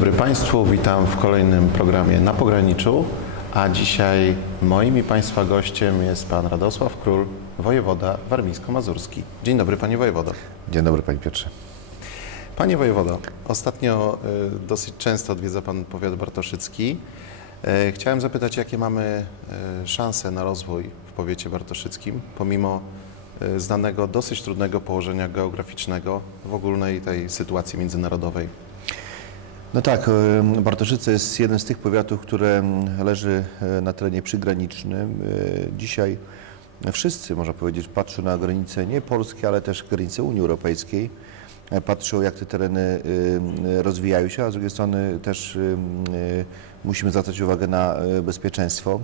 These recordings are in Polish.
Dobry Państwu, witam w kolejnym programie Na Pograniczu, a dzisiaj moim i Państwa gościem jest Pan Radosław Król, wojewoda warmińsko-mazurski. Dzień dobry Panie Wojewodo. Dzień dobry Panie Piotrze. Panie Wojewodo, ostatnio y, dosyć często odwiedza Pan powiat bartoszycki. E, Chciałem zapytać, jakie mamy e, szanse na rozwój w powiecie bartoszyckim, pomimo znanego, dosyć trudnego położenia geograficznego w ogólnej tej sytuacji międzynarodowej. No tak, Bartoszyce jest jeden z tych powiatów, które leży e, na terenie przygranicznym. E, Dzisiaj wszyscy, można powiedzieć, patrzą na granice nie polskie, ale też granice Unii Europejskiej. E, Patrzą, jak te tereny rozwijają się, a z drugiej strony też musimy zwracać uwagę na bezpieczeństwo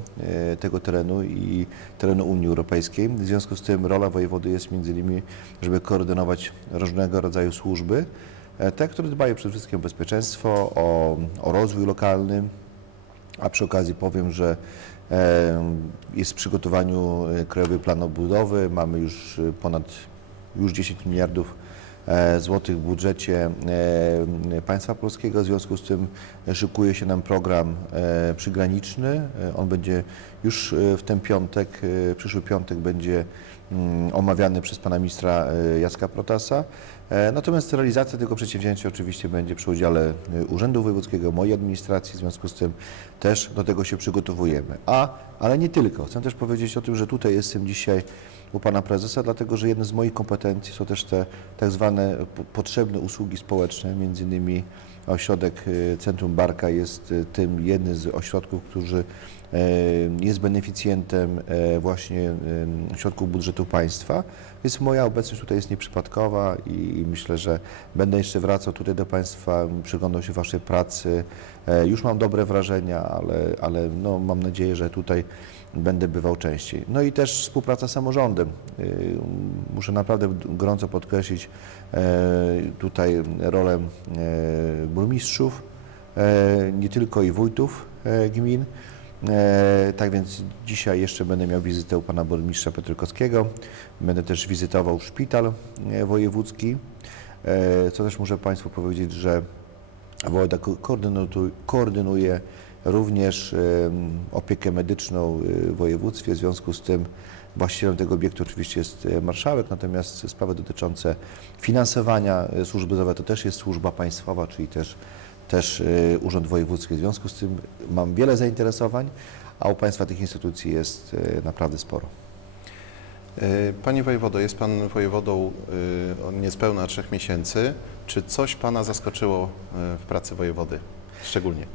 tego terenu i terenu Unii Europejskiej. W związku z tym rola wojewody jest między innymi, żeby koordynować różnego rodzaju służby, Te, które dbają przede wszystkim o bezpieczeństwo, o, o rozwój lokalny, a przy okazji powiem, że e, jest w przygotowaniu e, Krajowy Plan Odbudowy. Mamy już e, ponad już 10 miliardów e, złotych w budżecie e, państwa polskiego. W związku z tym szykuje się nam program e, przygraniczny. E, On będzie już e, w ten piątek, e, przyszły piątek będzie omawiany przez pana ministra e, Jacka Protasa. E, Natomiast realizacja tego przedsięwzięcia oczywiście będzie przy udziale e, Urzędu Wojewódzkiego, mojej administracji, w związku z tym też do tego się przygotowujemy. A, ale nie tylko. Chcę też powiedzieć o tym, że tutaj jestem dzisiaj u pana prezesa, dlatego że jedne z moich kompetencji są też te tak zwane po- potrzebne usługi społeczne, między innymi ośrodek Centrum Barka jest tym jednym z ośrodków, którzy jest beneficjentem e, właśnie e, środków budżetu państwa, więc moja obecność tutaj jest nieprzypadkowa i myślę, że będę jeszcze wracał tutaj do Państwa, przyglądał się Waszej pracy. E, Już mam dobre wrażenia, ale, ale no, mam nadzieję, że tutaj będę bywał częściej. No i też współpraca z samorządem. Muszę naprawdę gorąco podkreślić e, tutaj rolę e, burmistrzów, e, nie tylko i wójtów e, gmin. E, tak więc dzisiaj jeszcze będę miał wizytę u pana burmistrza Piotrkowskiego. Będę też wizytował szpital e, wojewódzki. E, co też muszę Państwu powiedzieć, że wojewoda koordynuje również em, opiekę medyczną y, w województwie. W związku z tym właścicielem tego obiektu oczywiście jest e, marszałek, natomiast sprawy dotyczące finansowania e, służby zdrowia to też jest służba państwowa, czyli też, też e, Urząd Wojewódzki. W związku z tym mam wiele zainteresowań, a u Państwa tych instytucji jest e, naprawdę sporo. E, Panie wojewodo, jest Pan wojewodą od niespełna trzech miesięcy. Czy coś Pana zaskoczyło w pracy wojewody szczególnie?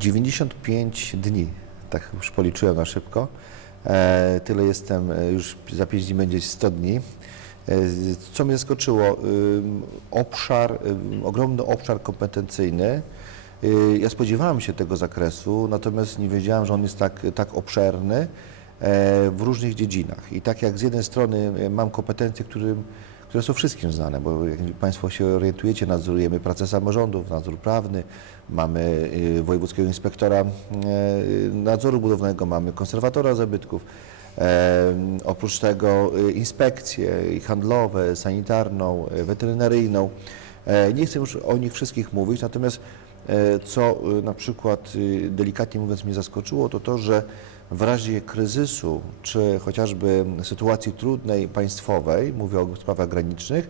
95 dni, tak już policzyłem na szybko. E, tyle jestem, e, już za 5 dni będzie 100 dni. E, co mnie zaskoczyło? Ym, obszar, ym, ogromny obszar kompetencyjny. Ja spodziewałem się tego zakresu, natomiast nie wiedziałem, że on jest tak, tak obszerny e, w różnych dziedzinach. I tak jak z jednej strony e, mam kompetencje, którym, które są wszystkim znane, bo jak Państwo się orientujecie, nadzorujemy pracę samorządów, nadzór prawny, mamy wojewódzkiego inspektora nadzoru budowlanego, mamy konserwatora zabytków, e, oprócz tego y, inspekcje i handlowe, sanitarną, y, weterynaryjną. E, Nie chcę już o nich wszystkich mówić, natomiast e, co y, na przykład delikatnie mówiąc mnie zaskoczyło, to to, że w razie kryzysu, czy chociażby sytuacji trudnej państwowej, mówię o sprawach granicznych,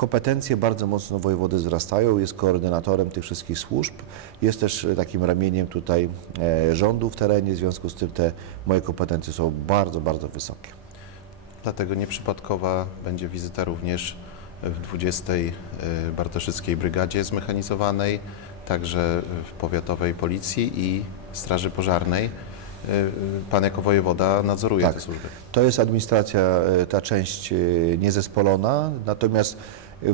kompetencje bardzo mocno wojewody wzrastają, jest koordynatorem tych wszystkich służb, jest też e, takim ramieniem tutaj e, rządu w terenie, w związku z tym te moje kompetencje są bardzo, bardzo wysokie. Dlatego nieprzypadkowa będzie wizyta również w 20. y, Bartoszyckiej Brygadzie Zmechanizowanej, także w powiatowej policji i straży pożarnej. Y, y, Pan jako wojewoda nadzoruje Tak. te służby. To jest administracja, e, ta część e, niezespolona, natomiast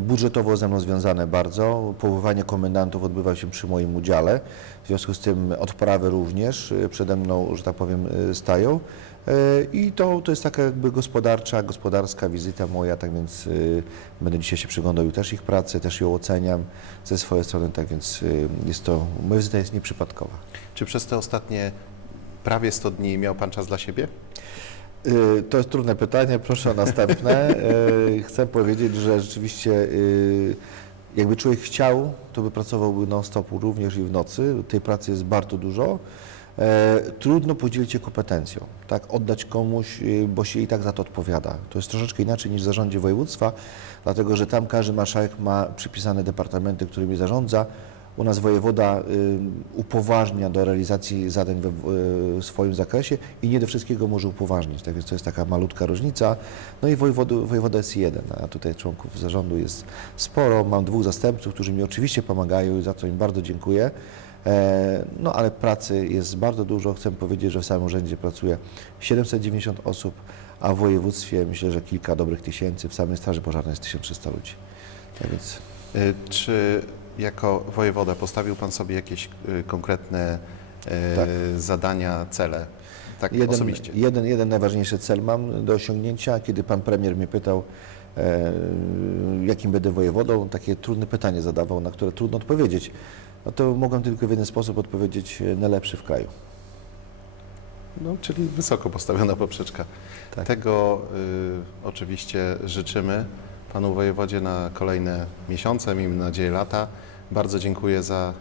budżetowo ze mną związane bardzo. Powoływanie komendantów odbywa się przy moim udziale, w związku z tym odprawy również przede mną, że tak powiem, stają. I to, to jest taka jakby gospodarcza, gospodarska wizyta moja, tak więc będę dzisiaj się przyglądał też ich pracy, też ją oceniam ze swojej strony, tak więc jest to, moja wizyta jest nieprzypadkowa. Czy przez te ostatnie prawie 100 dni miał Pan czas dla siebie? Y, To jest trudne pytanie, proszę o następne. Y, Chcę powiedzieć, że rzeczywiście y, jakby człowiek chciał, to by pracowałby non-stop również i w nocy. Tej pracy jest bardzo dużo. Trudno podzielić się kompetencją, tak, oddać komuś, bo się i tak za to odpowiada. To jest troszeczkę inaczej niż w zarządzie województwa, dlatego że tam każdy marszałek ma przypisane departamenty, którymi zarządza. U nas wojewoda y, upoważnia do realizacji zadań we w y, swoim zakresie i nie do wszystkiego może upoważnić. Tak więc to jest taka malutka różnica. No i wojewoda jest jeden, a tutaj członków zarządu jest sporo. Mam dwóch zastępców, którzy mi oczywiście pomagają i za to im bardzo dziękuję. E, No ale pracy jest bardzo dużo. Chcę powiedzieć, że w samym urzędzie pracuje 790 osób, a w województwie myślę, że kilka dobrych tysięcy. W samej Straży Pożarnej jest 1300 ludzi. Tak więc Y, Czy jako wojewoda postawił Pan sobie jakieś y, konkretne y, Tak. zadania, cele? Tak jeden, osobiście. jeden, jeden najważniejszy cel mam do osiągnięcia. Kiedy pan premier mnie pytał, e, jakim będę wojewodą, takie trudne pytanie zadawał, na które trudno odpowiedzieć. No to mogłem tylko w jeden sposób odpowiedzieć, e, najlepszy w kraju. No, czyli wysoko postawiona poprzeczka. Tak. Tego y, oczywiście życzymy Panu Wojewodzie na kolejne miesiące, miejmy nadzieję lata. Bardzo dziękuję za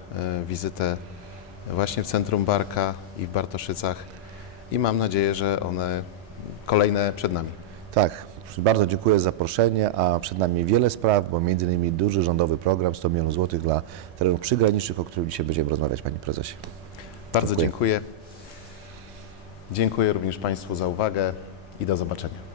y, wizytę właśnie w centrum Barka i w Bartoszycach i mam nadzieję, że one kolejne przed nami. Tak, bardzo dziękuję za zaproszenie, a przed nami wiele spraw, bo między innymi duży rządowy program 100 milionów złotych dla terenów przygranicznych, o którym dzisiaj będziemy rozmawiać, Panie Prezesie. Bardzo Dziękuję. dziękuję. Dziękuję również Państwu za uwagę i do zobaczenia.